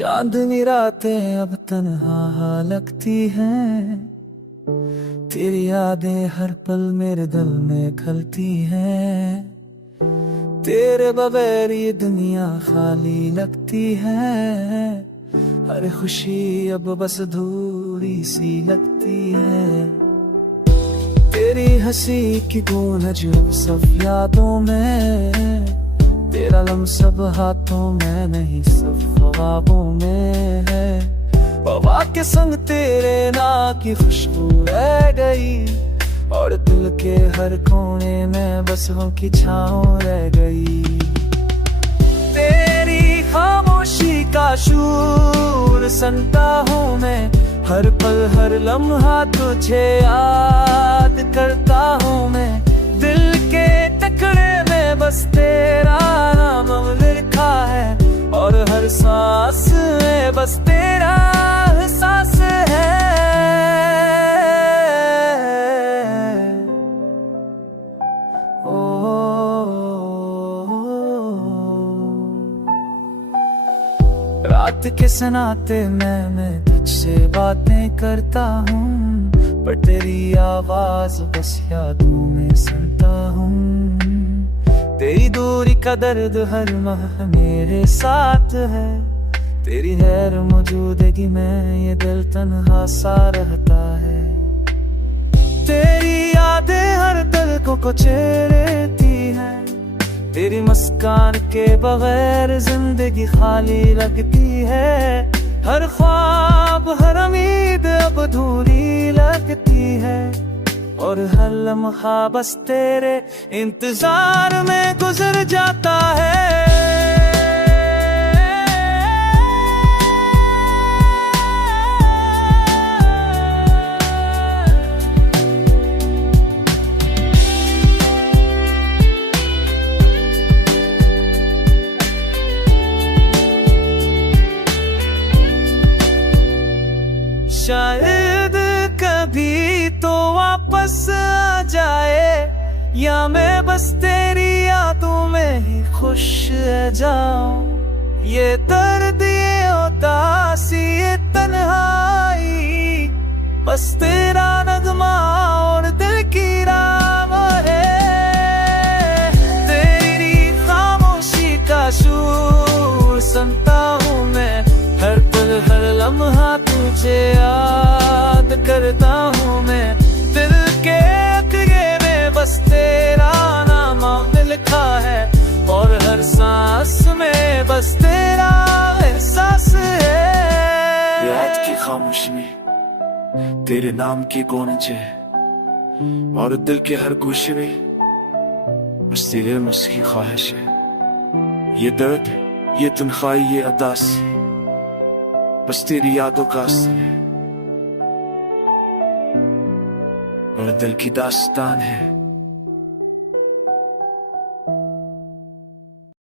चांदनी रातें अब तन्हा लगती हैं, तेरी यादें हर पल मेरे दिल में खलती हैं। तेरे बगैर ये दुनिया खाली लगती है, हर खुशी अब बस अधूरी सी लगती है। तेरी हंसी की गूंज सब यादों में, तेरा लम सब हाथों में नहीं सब ख्वाबों में है। हवा के संग तेरे नाम की खुशबू रह गई, और दिल के हर कोने में बस हो की छाँव रह गई। तेरी खामोशी का शूर सुनता हूँ मैं, हर पल हर लम्हा तुझे याद करता हूँ मैं। दिल के टुकड़े में बस तेरा नाम लिखा है, और हर सांस में बस तेरा एहसास है। रात के सनाते मैं तुझसे बातें करता हूँ, पर तेरी आवाज बस यादों में सुनता हूँ। तेरी दूरी का दर्द हर माह मेरे साथ है, तेरी गैर मौजूदगी में ये दिल तन्हा सा रहता है। तेरी यादें हर दिल को कुचलती हैं, तेरी मुस्कान के बगैर जिंदगी खाली लगती है। हर ख्वाब हर उम्मीद अब अधूरी लगती है, और हर लम्हा बस तेरे इंतजार में गुजर जाता है। शायद कभी तो वापस आ जाए, या मैं बस तेरी यादों में ही खुश रह जाऊं। ये दर्द ये उदासी ये तन्हाई, बस तेरा नगमा और दिल की राह है। तेरी खामोशी का शूर सुनता हूँ मैं, हर पल हर लम्हा तुझे याद करता हूँ मैं। दिल के अखगे में बस तेरा नाम लिखा है, और हर सांस में बस तेरा एहसास है। रात की खामोशी में तेरे नाम की गूंज है, और दिल के हर गोशे में बस तेरे मुझ की ख्वाहिश है। ये दर्द ये तन्हाई ये उदासी बस तेरी यादों का असर है, और दिल की दास्तान है।